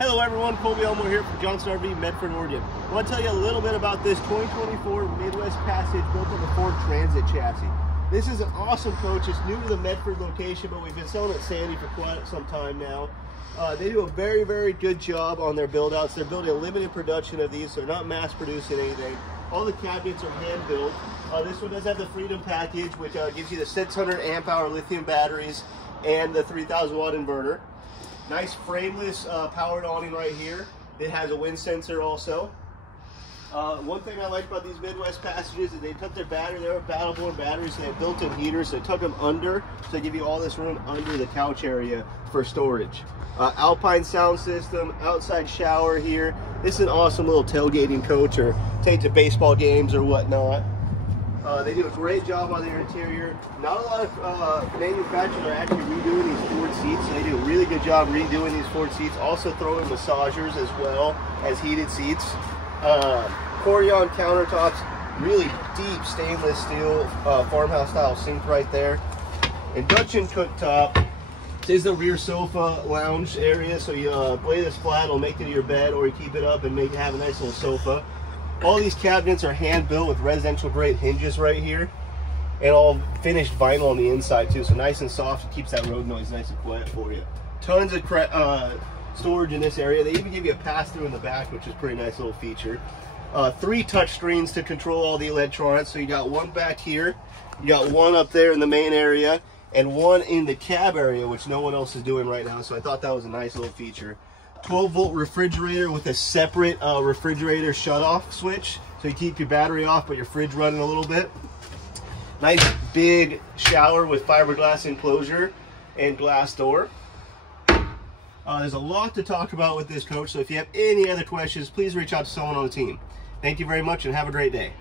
Hello everyone, Colby Elmore here from Johnson RV, Medford, Oregon. I want to tell you a little bit about this 2024 Midwest Passage built on the Ford Transit chassis. This is an awesome coach. It's new to the Medford location, but we've been selling at Sandy for quite some time now. They do a very, very good job on their build outs. They're building a limited production of these, so they're not mass producing anything. All the cabinets are hand built. This one does have the Freedom package, which gives you the 600 amp hour lithium batteries and the 3000 watt inverter. Nice frameless powered awning right here. It has a wind sensor also. One thing I like about these Midwest Passages is they took their battery, they're battle-born batteries, so they have built-in heaters, so they took them under, so they give you all this room under the couch area for storage. Alpine sound system, outside shower here. This is an awesome little tailgating coach or take to baseball games or whatnot. They do a great job on their interior. Not a lot of manufacturers are actually redoing these Ford seats, so they do a really good job redoing these Ford seats. Also throw in massagers as well as heated seats. Corian countertops, really deep stainless steel farmhouse style sink right there. Induction cooktop. This is the rear sofa lounge area, so you lay this flat, it'll make it to your bed, or you keep it up and have a nice little sofa. All these cabinets are hand built with residential grade hinges right here, and all finished vinyl on the inside too, so nice and soft. It keeps that road noise nice and quiet for you. Tons of storage in this area. They even give you a pass-through in the back, which is a pretty nice little feature. 3 touch screens to control all the electronics. So you got one back here, you got one up there in the main area, and one in the cab area, which no one else is doing right now. So I thought that was a nice little feature. 12-volt refrigerator with a separate refrigerator shut-off switch, so you keep your battery off but your fridge running a little bit. Nice big shower with fiberglass enclosure and glass door. There's a lot to talk about with this coach, so if you have any other questions, please reach out to someone on the team. Thank you very much and have a great day.